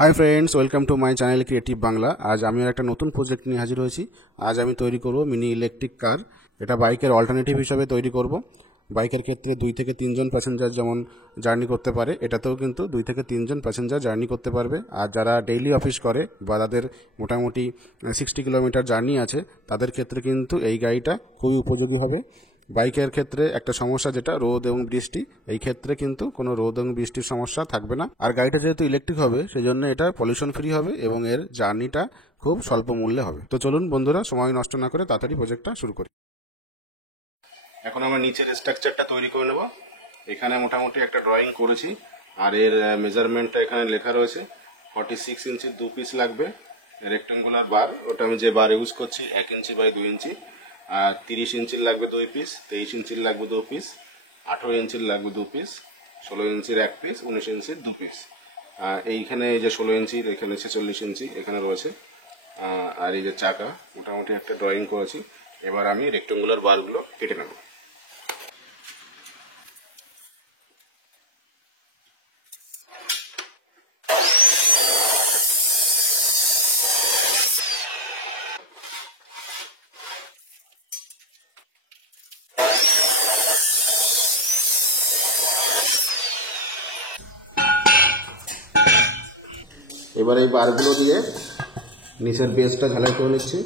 Hi friends, welcome to my channel creative Bangla. আজ আমি একটা নতুন প্রজেক্ট নিয়ে হাজির হয়েছি। আজ আমি তৈরি করব মিনি ইলেকট্রিক কার। এটা বাইকের অল্টারনেটিভ হিসাবে তৈরি করব। বাইকের ক্ষেত্রে 2 থেকে 3 জন প্যাসেঞ্জার যেমন জার্নি করতে পারে, এটাতেও কিন্তু 2 থেকে 3 জন প্যাসেঞ্জার জার্নি করতে পারবে। আর যারা ডেইলি অফিস করে বা তাদের মোটামুটি 60 কিলোমিটার জার্নি আছে, তাদের ক্ষেত্রে কিন্তু এই গাড়িটা খুবই উপযোগী হবে। বাইকের ক্ষেত্রে একটা সমস্যা যেটা রোদ এবং বৃষ্টি, এই ক্ষেত্রে কিন্তু কোনো রোদ এবং বৃষ্টির সমস্যা থাকবে না। আর গাড়িটা যেহেতু ইলেকট্রিক হবে, সেই জন্য এটা পলিউশন ফ্রি হবে এবং এর জার্নিটা খুব স্বল্প মূল্যে হবে। তো চলুন বন্ধুরা, সময় নষ্ট না করে তাড়াতাড়ি প্রজেক্টটা শুরু করি। এখন আমরা নিচের স্ট্রাকচারটা তৈরি করে নেব। এখানে মোটামুটি একটা ড্রয়িং করেছি, আর এর মেজারমেন্টটা এখানে লেখা রয়েছে। 46 ইঞ্চির 2 পিস লাগবে রেক্টেঙ্গুলার বার। ওটা আমি যে বার ইউজ করছি 1 ইঞ্চি বাই 2 ইঞ্চি। আর 30 ইঞ্চির লাগবে 2 পিস, 23 ইঞ্চির লাগবে 2 পিস, 18 ইঞ্চির লাগবে 2 পিস, 16 ইঞ্চির 1 পিস, 19 ইঞ্চির 2 পিস। এইখানে এই যে 16 ইঞ্চির, এখানে 46 ইঞ্চি এখানে রয়েছে। আর এই যে চাকা, মোটামুটি একটা ড্রয়িং করেছি। এবার আমি রেক্টেঙ্গুলার বারগুলো কেটে নেব। এবার এই বারগুলো দিয়ে নিচের বেসটা ঢালাই করে নিচ্ছি।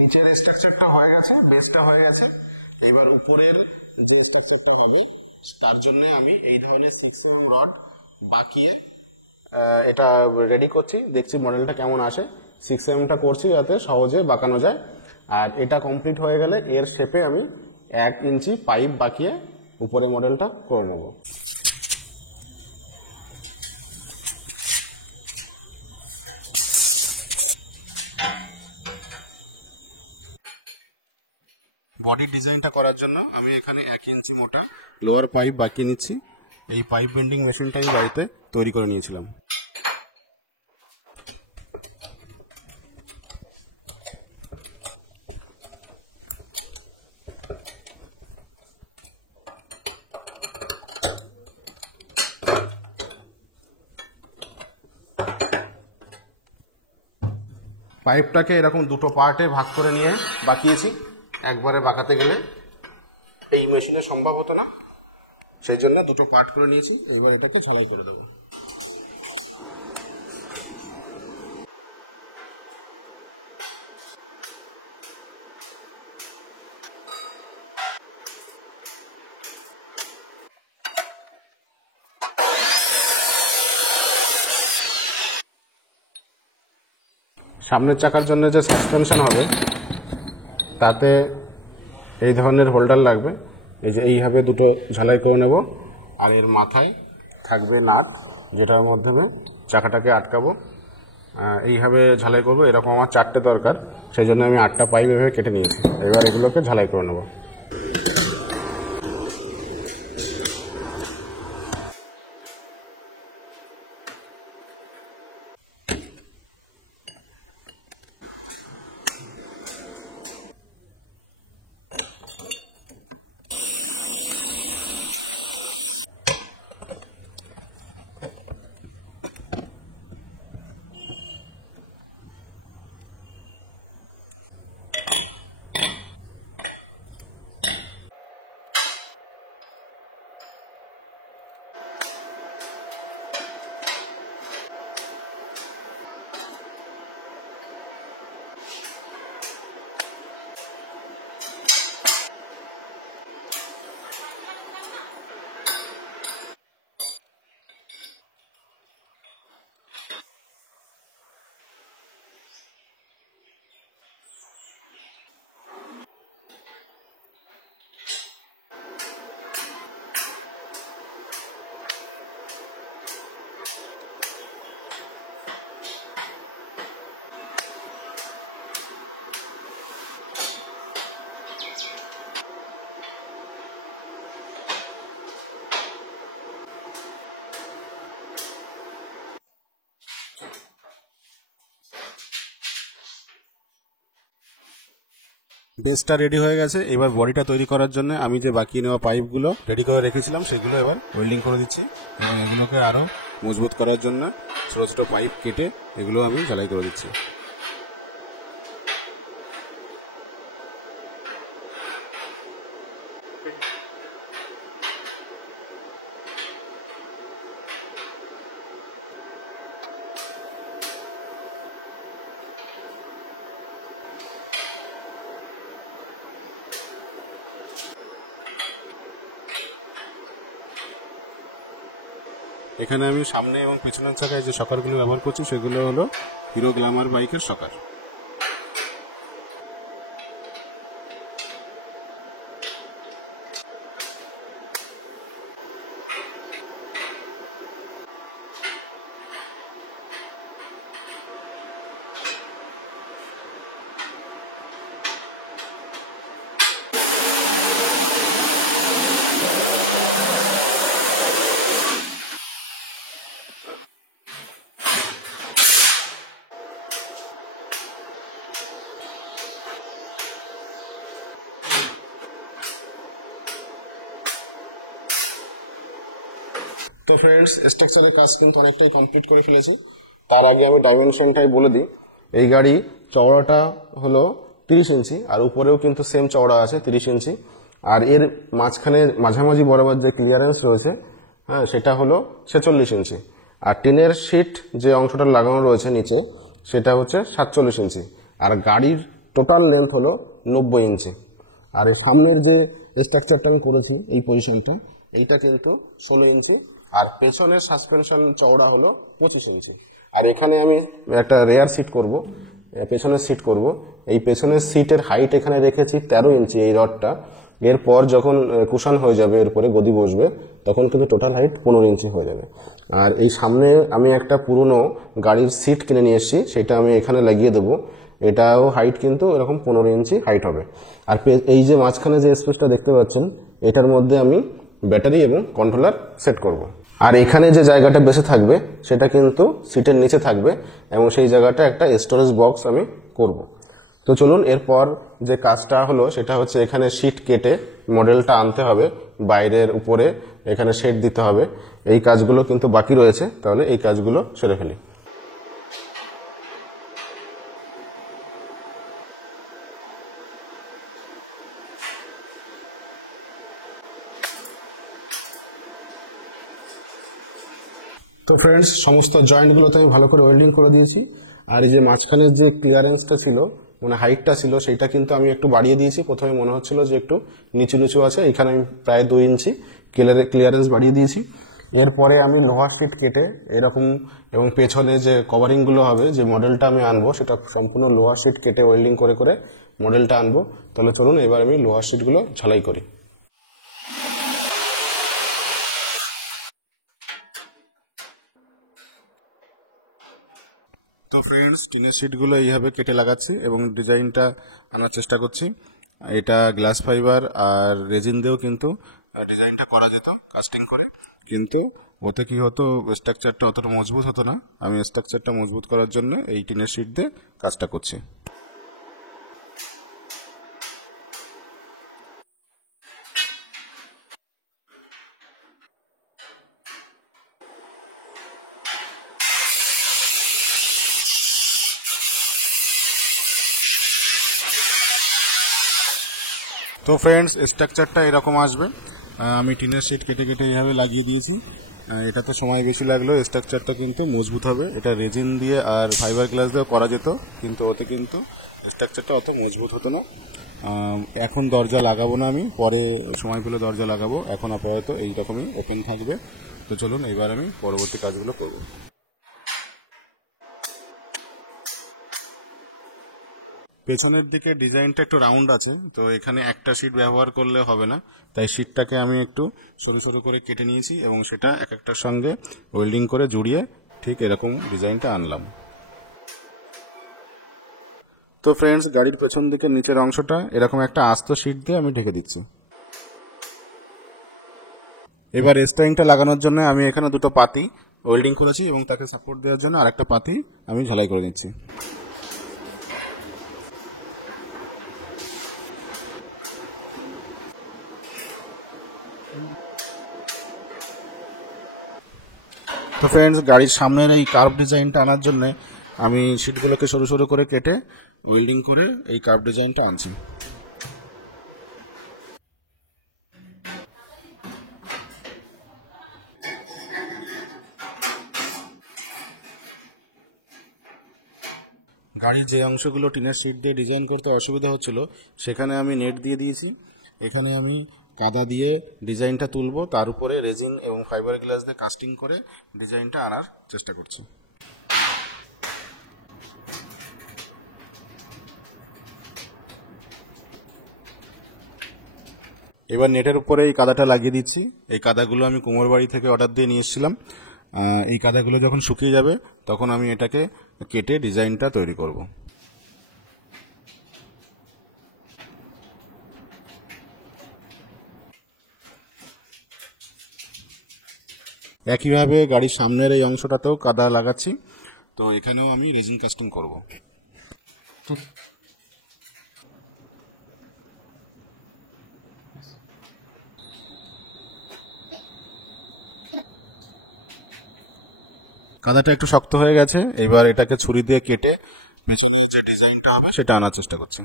নিচের স্ট্রাকচারটা হয়ে গেছে, বেসটা হয়ে গেছে। এবার উপরের যে স্ট্রাকচারটা হবে, তার জন্য আমি এই ধরনের 6mm রড বাকিয়ে এটা রেডি করছি। দেখছি মডেলটা কেমন আসে। 6mmটা করছি যাতে সহজে বাঁকানো যায়। আর এটা কমপ্লিট হয়ে গেলে এর শেপে আমি 1 ইঞ্চি পাইপ বাকিয়ে উপরে মডেলটা করে নেব। বডি ডিজাইনটা করার জন্য আমি এখানে 1 ইঞ্চি মোটা লোয়ার পাইপ বাকিয়ে নিচ্ছি। এই পাইপ বেন্ডিং মেশিনটা আমি বাড়িতে তৈরি করে নিয়েছিলাম। পাইপটাকে এরকম দুটো পার্টে ভাগ করে নিয়ে বাকিয়েছি। একবারে বাঁকাতে গেলে এই মেশিনে সম্ভব হতো না, সেই জন্য দুটো পার্ট করে নিয়েছি। এবার এটাকে ঝালাই করে দেবো। সামনের চাকার জন্য যে সাসপেনশন হবে, তাতে এই ধরনের হোল্ডার লাগবে। এই যে এইভাবে দুটো ঝালাই করে নেব। আর এর মাথায় থাকবে নাট, যেটার মাধ্যমে চাকাটাকে আটকাবো। এইভাবে ঝালাই করবো। এরকম আমার 4টে দরকার, সেই জন্য আমি 8টা পাইপ এভাবে কেটে নিয়েছি। এবার এগুলোকে ঝালাই করে নেব। বেসটা রেডি হয়ে গেছে। এবার বডিটা তৈরি করার জন্য আমি যে বাকি নেওয়া পাইপগুলো রেডি করে রেখেছিলাম সেগুলো এবার ওয়েল্ডিং করে দিচ্ছি, এবং এগুলোকে আরও মজবুত করার জন্য ছোটো ছোটো পাইপ কেটে এগুলো আমি ঝালাই করে দিচ্ছি। এখানে আমি সামনে এবং পিছনের চাকায় যে শকারগুলো ব্যবহার করছি সেগুলো হলো হিরো গ্ল্যামার বাইকের শকার। তো ফ্রেন্ডস, স্ট্রাকচারের কাজ কিন্তু অনেকটাই কমপ্লিট করে ফেলেছি। তার আগে আমি ডাইমেনশনটাই বলে দিই। এই গাড়ি চওড়াটা হলো 30 ইঞ্চি, আর উপরেও কিন্তু সেম চওড়া আছে 30 ইঞ্চি। আর এর মাঝখানে মাঝামাঝি বরাবর যে ক্লিয়ারেন্স রয়েছে, হ্যাঁ, সেটা হলো 46 ইঞ্চি। আর টিনের শিট যে অংশটা লাগানো রয়েছে নিচে, সেটা হচ্ছে 47 ইঞ্চি। আর গাড়ির টোটাল লেন্থ হলো 90 ইঞ্চি। আর এই সামনের যে স্ট্রাকচারটা আমি করেছি, এই পজিশনটা, এইটা কিন্তু 16 ইঞ্চি। আর পেছনের সাসপেনশন চওড়া হলো 25 ইঞ্চি। আর এখানে আমি একটা রেয়ার সিট করব, পেছনের সিট করব। এই পেছনের সিটের হাইট এখানে রেখেছি 13 ইঞ্চি এই রডটা। এরপর যখন কুশন হয়ে যাবে, এরপরে গদি বসবে, তখন কিন্তু টোটাল হাইট 15 ইঞ্চি হয়ে যাবে। আর এই সামনে আমি একটা পুরনো গাড়ির সিট কিনে নিয়ে এসেছি, সেটা আমি এখানে লাগিয়ে দেবো। এটাও হাইট কিন্তু এরকম 15 ইঞ্চি হাইট হবে। আর এই যে মাঝখানে যে স্পেসটা দেখতে পাচ্ছেন, এটার মধ্যে আমি ব্যাটারি এবং কন্ট্রোলার সেট করব। আর এখানে যে জায়গাটা বেঁচে থাকবে সেটা কিন্তু সিটের নিচে থাকবে, এবং সেই জায়গাটা একটা স্টোরেজ বক্স আমি করব। তো চলুন, এরপর যে কাজটা হলো সেটা হচ্ছে এখানে শীট কেটে মডেলটা আনতে হবে, বাইরের উপরে এখানে শেড দিতে হবে। এই কাজগুলো কিন্তু বাকি রয়েছে, তাহলে এই কাজগুলো সেরে ফেলি। তো ফ্রেন্ডস, সমস্ত জয়েন্টগুলোতে আমি ভালো করে ওয়েল্ডিং করে দিয়েছি। আর এই যে মাঝখানের যে ক্লিয়ারেন্সটা ছিল, মানে হাইটটা ছিল, সেইটা কিন্তু আমি একটু বাড়িয়ে দিয়েছি। প্রথমে মনে হচ্ছিল যে একটু নিচু নিচু আছে, এখানে আমি প্রায় 2 ইঞ্চি ক্লিয়ারেন্স বাড়িয়ে দিয়েছি। এরপরে আমি লোহার শিট কেটে এরকম, এবং পেছনে যে কভারিংগুলো হবে, যে মডেলটা আমি আনবো, সেটা সম্পূর্ণ লোহার শিট কেটে ওয়েল্ডিং করে করে মডেলটা আনবো। তাহলে চলুন এবার আমি লোহার শিটগুলো ঝালাই করি। তো ফ্রেন্ডস, টিনের শিটগুলো এইভাবে কেটে লাগাচ্ছি এবং ডিজাইনটা আনার চেষ্টা করছি। এটা গ্লাস ফাইবার আর রেজিন দিয়েও কিন্তু ডিজাইনটা করা যেত কাস্টিং করে, কিন্তু ওতে কি হতো, স্ট্রাকচারটা অতটা মজবুত হতো না। আমি স্ট্রাকচারটা মজবুত করার জন্য এই টিনের শিট দিয়ে কাজটা করছি। তো ফ্রেন্ডস, স্ট্রাকচারটা এরকম আসবে। আমি টিনের শিট কেটে কেটে এইভাবে লাগিয়ে দিয়েছি। এটাতে সময় বেশি লাগলেও স্ট্রাকচারটা কিন্তু মজবুত হবে। এটা রেজিন দিয়ে আর ফাইবার গ্লাস দিয়েও করা যেত, কিন্তু ওতে কিন্তু স্ট্রাকচারটা অত মজবুত হতো না। এখন দরজা লাগাবো না, আমি পরে সময় পেলে দরজা লাগাবো। এখন আপাতত এইরকমই ওপেন থাকবে। তো চলুন এবার আমি পরবর্তী কাজগুলো করব। পেছনের দিকে ডিজাইনটা একটু রাউন্ড আছে, তো এখানে একটা শিট ব্যবহার করলে হবে না, তাই শিটটাকে আমি একটু সরু সরু করে কেটে নিয়েছি এবং সেটা এক একটার সঙ্গে ওয়েল্ডিং করে জুড়িয়ে ঠিক এরকম ডিজাইনটা আনলাম। তো ফ্রেন্ডস, গাড়ির পেছন দিকে নিচের অংশটা এরকম একটা আস্ত শিট দিয়ে আমি ঢেকে দিচ্ছি। এবার স্প্রিংটা লাগানোর জন্য আমি এখানে দুটো পাতি ওয়েল্ডিং করেছি এবং তাকে সাপোর্ট দেওয়ার জন্য আরেকটা পাতি আমি ঝালাই করে নিচ্ছি। তো ফ্রেন্ডস, গাড়ির সামনের এই কার্ভ ডিজাইনটা আনার জন্য আমি সিটগুলোকে সরু সরু করে কেটে ওয়েল্ডিং করে এই কার্ভ ডিজাইনটা আনছি। গাড়ির যে অংশগুলো টিনের শিট দিয়ে ডিজাইন করতে অসুবিধা হচ্ছিল সেখানে আমি নেট দিয়ে দিয়েছি। এখানে আমি কাদা দিয়ে ডিজাইনটা তুলবো, তার উপরে রেজিন এবং ফাইবার গ্লাস দিয়ে কাস্টিং করে ডিজাইনটা আনার চেষ্টা করছি। এবার নেটের উপরে এই কাদাটা লাগিয়ে দিচ্ছি। এই কাদাগুলো আমি কুমোর বাড়ি থেকে অর্ডার দিয়ে নিয়ে এসেছিলাম। এই কাদাগুলো যখন শুকিয়ে যাবে তখন আমি এটাকে কেটে ডিজাইনটা তৈরি করব। একইভাবে গাড়ির সামনের এই অংশটাতেও কাদা লাগাচ্ছি। তো এখানেও আমি রেজিন কাস্টিং করব। কাদাটা একটু শক্ত হয়ে গেছে, এবার এটাকে ছুরি দিয়ে কেটে পেছনে যে ডিজাইনটা হবে সেটা আনার চেষ্টা করছি।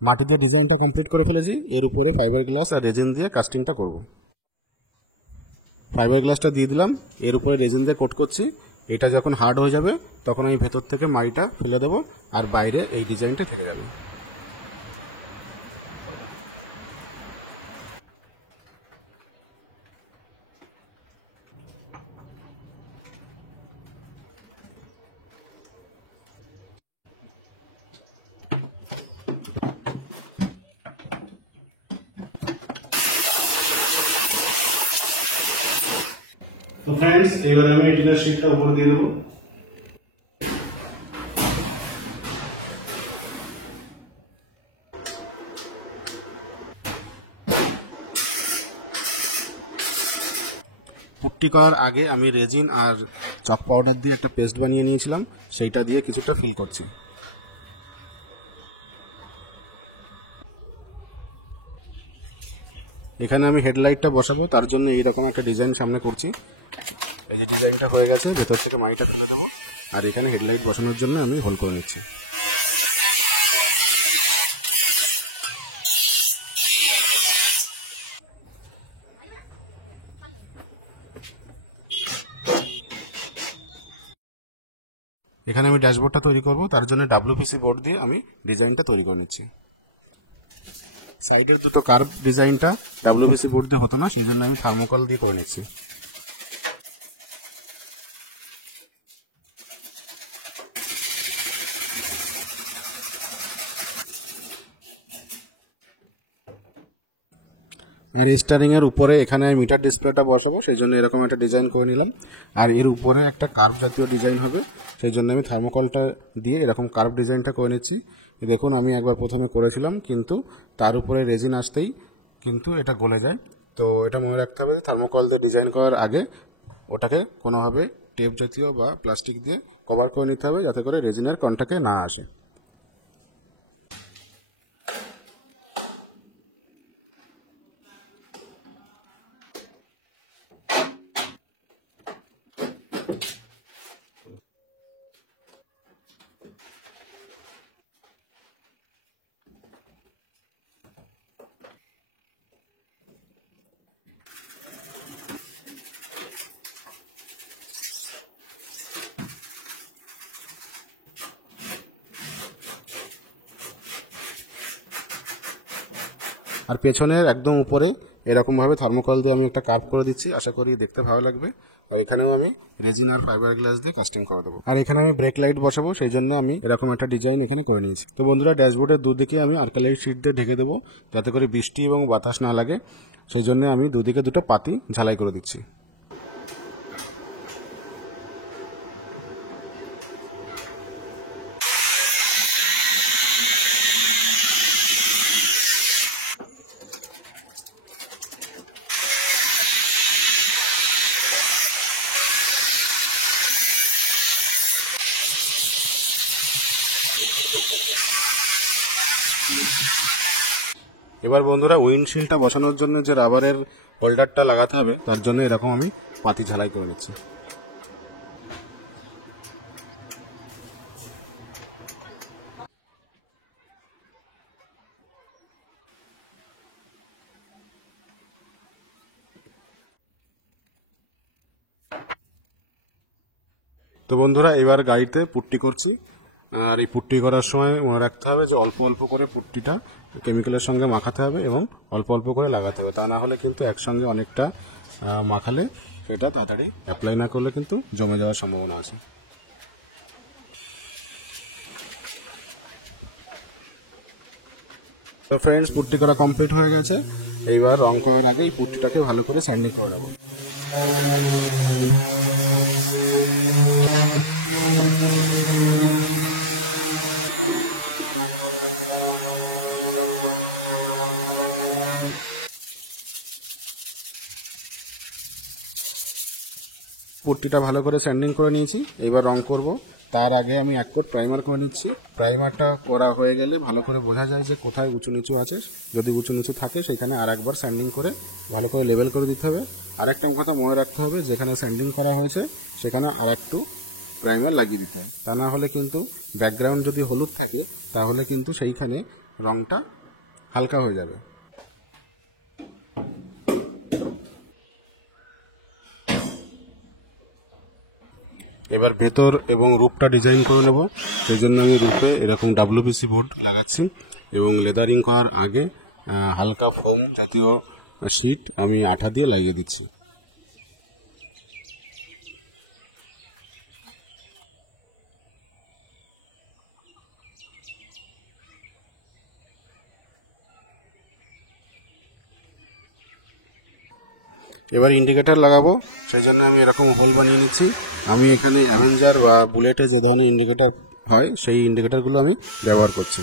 মাটি দিয়ে ডিজাইনটা কমপ্লিট করে ফেলেছি। এর উপরে ফাইবার গ্লাস আর রেজিন দিয়ে কাস্টিংটা করব। ফাইবার গ্লাসটা দিয়ে দিলাম, এর উপরে রেজিন দিয়ে কোট করছি। এটা যখন হার্ড হয়ে যাবে তখন আমি ভেতর থেকে মাটিটা ফেলে দেবো আর বাইরে এই ডিজাইনটা থেকে যাবে। তো ফ্রেন্ডস, এবার আমি এটির শিটটা উপরে দিয়ে দেবো। পুট্টি করার আগে আমি রেজিন আর চক পাউডার দিয়ে একটা পেস্ট বানিয়ে নিয়েছিলাম, সেইটা দিয়ে কিছুটা ফিল করছি। এখানে আমি হেডলাইটটা বসাবো, তার জন্য এইরকম একটা ডিজাইন সামনে করছি। এই যে ডিজাইনটা হয়ে গেছে, ভেতর থেকে মাইটা ফেলে দেবো আর এখানে হেডলাইট বসানোর জন্য আমি হোল করে নিচ্ছি। এখানে আমি ড্যাশবোর্ডটা তৈরি করব, তার জন্য WPC বোর্ড দিয়ে আমি ডিজাইনটা তৈরি করে নিচ্ছি। সাইডের দুটো কার্ভ ডিজাইনটা WPC বোর্ড দিয়ে হতো না, সেই জন্য আমি থার্মোকল দিয়ে করে নিচ্ছি। আর স্টারিং এর উপরে এখানে মিটার ডিসপ্লেটা বসাবো, সেই জন্য এরকম একটা ডিজাইন করে নিলাম। আর এর উপরে একটা কার্ভ জাতীয় ডিজাইন হবে, সেই জন্য আমি থার্মোকলটা দিয়ে এরকম কার্ভ ডিজাইনটা করে নিচ্ছি। দেখুন, আমি একবার প্রথমে করেছিলাম, কিন্তু তার উপরে রেজিন আসতেই কিন্তু এটা গলে যায়। তো এটা মনে রাখতে হবে, থার্মোকল দিয়ে ডিজাইন করার আগে ওটাকে কোনোভাবে টেপ জাতীয় বা প্লাস্টিক দিয়ে কভার করে নিতে হবে, যাতে করে রেজিনের কন্টাক্টে না আসে। আর পেছনের একদম উপরে এরকমভাবে থার্মোকল দিয়ে আমি একটা কার্ভ করে দিচ্ছি, আশা করি দেখতে ভালো লাগবে। আর এখানেও আমি রেজিন আর ফাইবার গ্লাস দিয়ে কাস্টিং করে দেবো। আর এখানে আমি ব্রেক লাইট বসাবো, সেই জন্য আমি এরকম একটা ডিজাইন এখানে করে নিয়েছি। তো বন্ধুরা, ড্যাশবোর্ডের দুদিকে আমি আর্কালাইট শিট দিয়ে ঢেকে দেবো, যাতে করে বৃষ্টি এবং বাতাস না লাগে। সেই জন্য আমি দুদিকে দুটো পাতি ঝালাই করে দিচ্ছি। এবার বন্ধুরা উইন্ডশিল্ডটা বসানোর জন্য যে রাবারের হোল্ডারটা লাগাতে হবে তার জন্য এরকম আমি পাতি ঝালাই করে নিচ্ছি। তো বন্ধুরা এবার গাড়িতে পুট্টি করছি। আর এই পুট্টি করার সময় মনে রাখতে হবে যে অল্প অল্প করে পুট্টিটা কেমিক্যালের সঙ্গে মাখাতে হবে এবং অল্প অল্প করে লাগাতে হবে, তা না হলে কিন্তু একসঙ্গে অনেকটা মাখালে সেটা তাড়াতাড়ি অ্যাপ্লাই না করলে কিন্তু জমে যাওয়ার সম্ভাবনা আছে। তো ফ্রেন্ডস, পুট্টি করা কমপ্লিট হয়ে গেছে। এইবার রং করার আগে এই পুট্টিটাকে ভালো করে স্যান্ডিং করে নেবো। পুট্টিটা ভালো করে স্যান্ডিং করে নিয়েছি, এবার রং করব। তার আগে আমি এক কোট প্রাইমার করে নিচ্ছি। প্রাইমারটা করা হয়ে গেলে ভালো করে বোঝা যায় যে কোথায় উঁচু নিচু আছে। যদি উঁচু নিচু থাকে সেখানে আর একবার স্যান্ডিং করে ভালো করে লেবেল করে দিতে হবে। আরেকটা কথা মনে রাখতে হবে, যেখানে স্যান্ডিং করা হয়েছে সেখানে আর একটু প্রাইমার লাগিয়ে দিতে হবে, তা না হলে কিন্তু ব্যাকগ্রাউন্ড যদি হলুদ থাকে তাহলে কিন্তু সেইখানে রংটা হালকা হয়ে যাবে। এবার ভেতর এবং রূপটা ডিজাইন করে নেব। সেই জন্য আমি রূপে এরকম WPC বোর্ড লাগাচ্ছি এবং লেদারিং করার আগে হালকা ফোম জাতীয় শিট আমি আঠা দিয়ে লাগিয়ে দিচ্ছি। এবার ইন্ডিকেটর লাগাবো, সেই জন্য আমি এরকম হোল বানিয়ে নিচ্ছি। আমি এখানে অ্যাভেঞ্জার বা বুলেটে যে ধরনের ইন্ডিকেটর হয় সেই ইন্ডিকেটরগুলো আমি ব্যবহার করছি।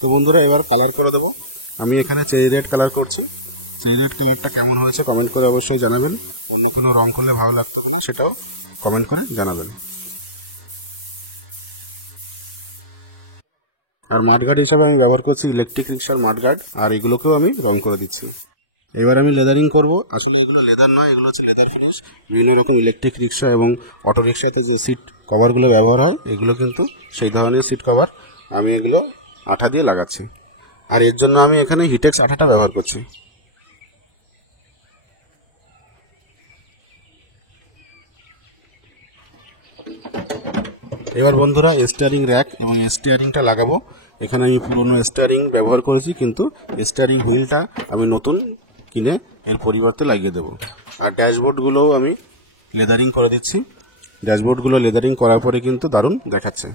তো বন্ধুরা এবার কালার করে দেবো। আমি এখানে চেরি রেড কালার করছি। চেরি রেড কালারটা কেমন হয়েছে কমেন্ট করে অবশ্যই জানাবেন। অন্য কোনো রং করলে ভালো লাগতো কিনা সেটাও কমেন্ট করে জানাবেন। আর মাঠগার্ড হিসাবে আমি ব্যবহার করছি ইলেকট্রিক রিক্সার মাঠগার্ড, আর এগুলোকেও আমি রং করে দিচ্ছি। এবার আমি লেদারিং করব। আসলে এগুলো লেদার নয়, এগুলো হচ্ছে লেদার ফিনিশ। বিভিন্ন রকম ইলেকট্রিক রিক্সা এবং অটো রিক্সাতে যে সিট কভারগুলো ব্যবহার হয় এগুলো কিন্তু সেই ধরনের সিট কভার। আমি এগুলো আঠা দিয়ে লাগাচ্ছি, আর এর জন্য আমি এখানে হিটেক্স আঠাটা ব্যবহার করছি। এবার বন্ধুরা স্টিয়ারিং র্যাক এবং স্টিয়ারিংটা লাগাবো। এখানে আমি পুরনো স্টিয়ারিং ব্যবহার করেছি, কিন্তু স্টিয়ারিং হুইলটা আমি নতুন কিনে এর পরিবর্তে লাগিয়ে দেবো। আর ড্যাশবোর্ডগুলোও আমি লেদারিং করে দিচ্ছি। ড্যাশবোর্ডগুলো লেদারিং করার পরে কিন্তু দারুণ দেখাচ্ছে।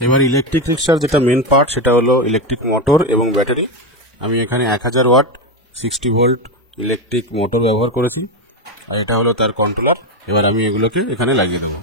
এবার ইলেকট্রিক রিক্সার যেটা মেন পার্ট সেটা হলো ইলেকট্রিক মোটর এবং ব্যাটারি। আমি এখানে 1000 ওয়াট 60 ভোল্ট ইলেকট্রিক মোটর ব্যবহার করেছি, আর এটা হলো তার কন্ট্রোলার। এবার আমি এগুলোকে এখানে লাগিয়ে দেবো।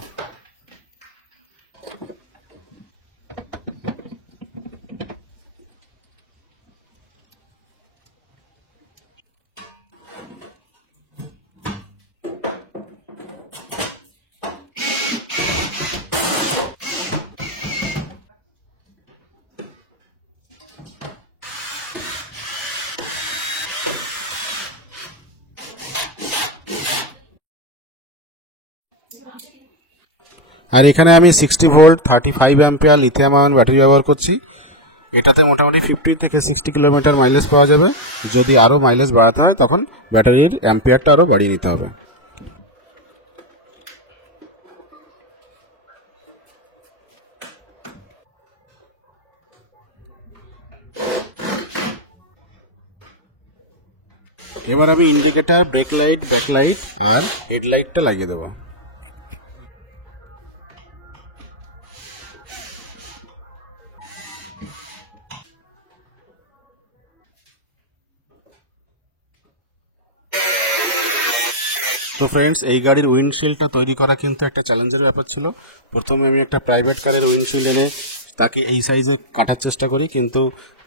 আর এখানে আমি 60 volt 35 ampere lithium ion battery ব্যবহার করছি। এটাতে মোটামুটি 50 থেকে 60 কিলোমিটার মাইলেজ পাওয়া যাবে। যদি আরও মাইলেজ বাড়াতে হয় তখন ব্যাটারির অ্যাম্পিয়ারটা আরও বাড়িয়ে নিতে হবে। এবার আমি indicator, brake light, back light আর হেডলাইটটা লাগিয়ে দেবো। তো ফ্রেন্ডস, এই গাড়ির উইন্ডশিল্ডটা তৈরি করা কিন্তু একটা চ্যালেঞ্জের ব্যাপার ছিল। প্রথমে আমি একটা প্রাইভেট কারের উইন্ডশিল্ড এনে তাকে এই সাইজে কাটার চেষ্টা করি, কিন্তু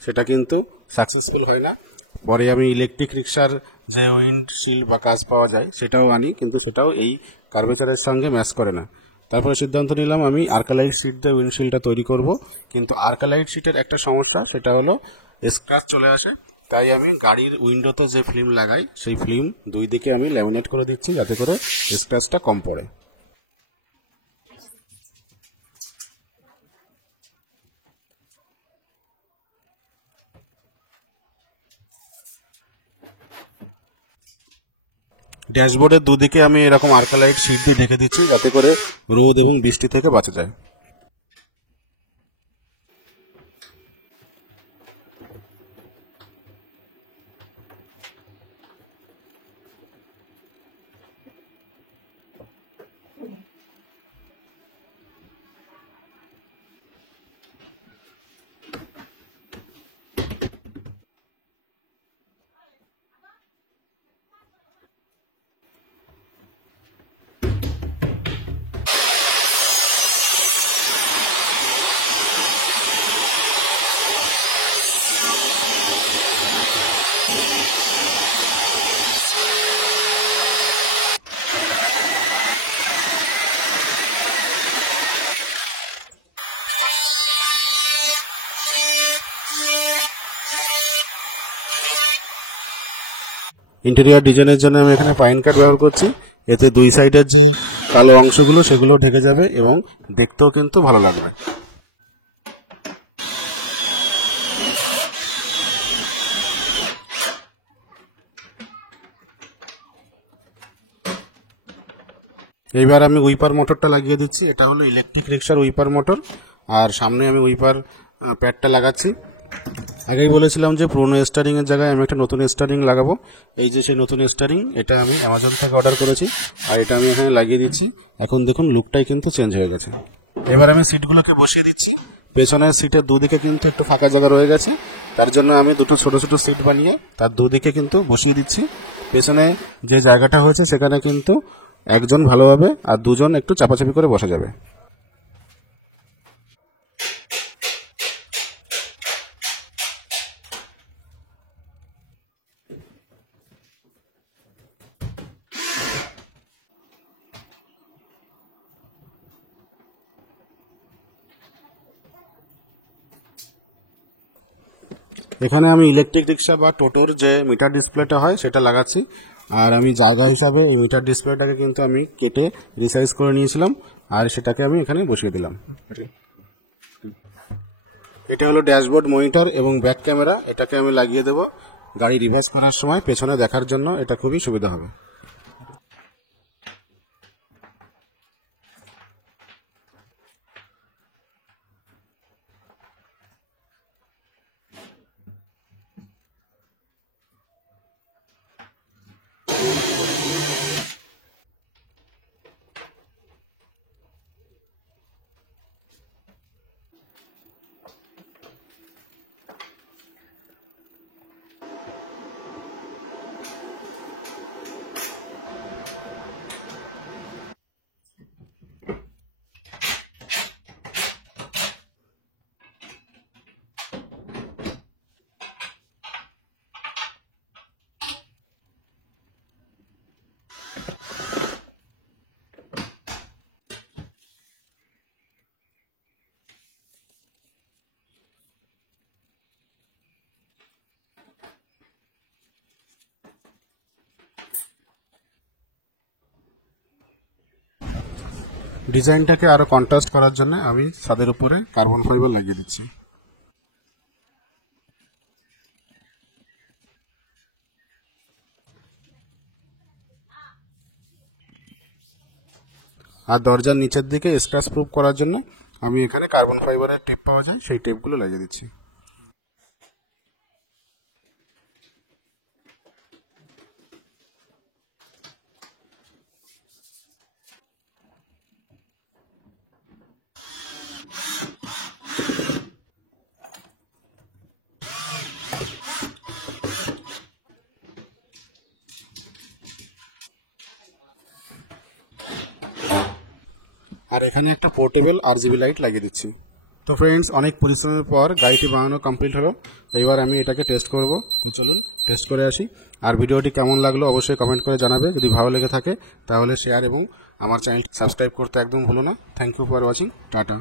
সেটা কিন্তু সাকসেসফুল হয় না। পরে আমি ইলেকট্রিক রিক্সার যে উইন্ডশিল্ড বা কাঁচ পাওয়া যায় সেটাও আনি, কিন্তু সেটাও এই কার্ভেচারের সঙ্গে ম্যাচ করে না। তারপরে সিদ্ধান্ত নিলাম আমি আর্কালাইট শিট দিয়ে উইন্ডশিল্ডটা তৈরি করব। কিন্তু আর্কালাইট শিটের একটা সমস্যা, সেটা হলো স্ক্র্যাচ চলে আসে। তাই আমি গাড়ির উইন্ডোতে যে ফিল্ম লাগাই সেই ফিল্ম দুই দিকে আমি ল্যামিনেট করে দিচ্ছি, যাতে করে স্ক্র্যাচটা কম পড়ে। ড্যাশবোর্ডের দুদিকে আমি এরকম আর্কালাইট শিট দিয়ে ঢেকে দিচ্ছি, যাতে করে রোদ এবং বৃষ্টি থেকে বাঁচা যায়। ইন্টেরিয়র ডিজাইনের জন্য আমি এখানে পাইন কাঠ ব্যবহার করছি। এতে দুই সাইডের যে কালো অংশগুলো সেগুলো ঢেকে যাবে এবং দেখতেও কিন্তু ভালো লাগবে। এইবার আমি উইপার মোটরটা লাগিয়ে দিচ্ছি। এটা হলো ইলেকট্রিক রিক্সার উইপার মোটর, আর সামনে আমি উইপার প্যাডটা লাগাচ্ছি। আগেই বলেছিলাম যে পুরোনো স্টারিং এর জায়গায় আমি একটা নতুন স্টারিং লাগাবো। এই যে সেই নতুন স্টারিং, এটা আমি অ্যামাজন থেকে অর্ডার করেছি, আর এটা আমি এখানে লাগিয়ে দিচ্ছি। এখন দেখুন লুকটাই কিন্তু চেঞ্জ হয়ে গেছে। এবার আমি সিটগুলোকে বসিয়ে দিচ্ছি। পেছনের সিটের দুদিকে কিন্তু একটু ফাঁকা জায়গা রয়ে গেছে, তার জন্য আমি দুটো ছোট ছোট সিট বানিয়ে তার দুদিকে কিন্তু বসিয়ে দিচ্ছি। পেছনে যে জায়গাটা হয়েছে সেখানে কিন্তু একজন ভালোভাবে আর দুজন একটু চাপাচাপি করে বসা যাবে। এখানে আমি ইলেকট্রিক রিক্সা বা টোটোর যে মিটার ডিসপ্লেটা হয় সেটা লাগাচ্ছি। আর আমি জায়গা হিসাবে এই মিটার ডিসপ্লেটাকে কিন্তু আমি কেটে রিসাইজ করে নিয়েছিলাম, আর সেটাকে আমি এখানে বসিয়ে দিলাম। এটা হলো ড্যাশবোর্ড মনিটর এবং ব্যাক ক্যামেরা। এটাকে আমি লাগিয়ে দেবো গাড়ি রিভার্স করার সময় পেছনে দেখার জন্য। এটা খুবই সুবিধা হবে। ডিজাইনটাকে আরো কন্ট্রাস্ট করার জন্য আমি ছাদের উপরে কার্বন ফাইবার লাগিয়ে দিচ্ছি। আর দরজার নিচের দিকে স্ক্র্যাচ প্রুফ করার জন্য আমি এখানে কার্বন ফাইবারের টেপ পাওয়া যায়, সেই টেপগুলো লাগিয়ে দিচ্ছি। আর এখানে একটা পোর্টেবল RGB লাইট লাগিয়ে দিচ্ছি। তো ফ্রেন্ডস, অনেক পরিশ্রমের পর গাড়িটি বানানো কমপ্লিট হলো। এবার আমি এটাকে টেস্ট করব। তো চলুন টেস্ট করে আসি। আর ভিডিওটি কেমন লাগলো অবশ্যই কমেন্ট করে জানাবে। যদি ভালো লেগে থাকে তাহলে শেয়ার এবং আমার চ্যানেল সাবস্ক্রাইব করতে একদম ভুলো না। Thank you for watching. Tata.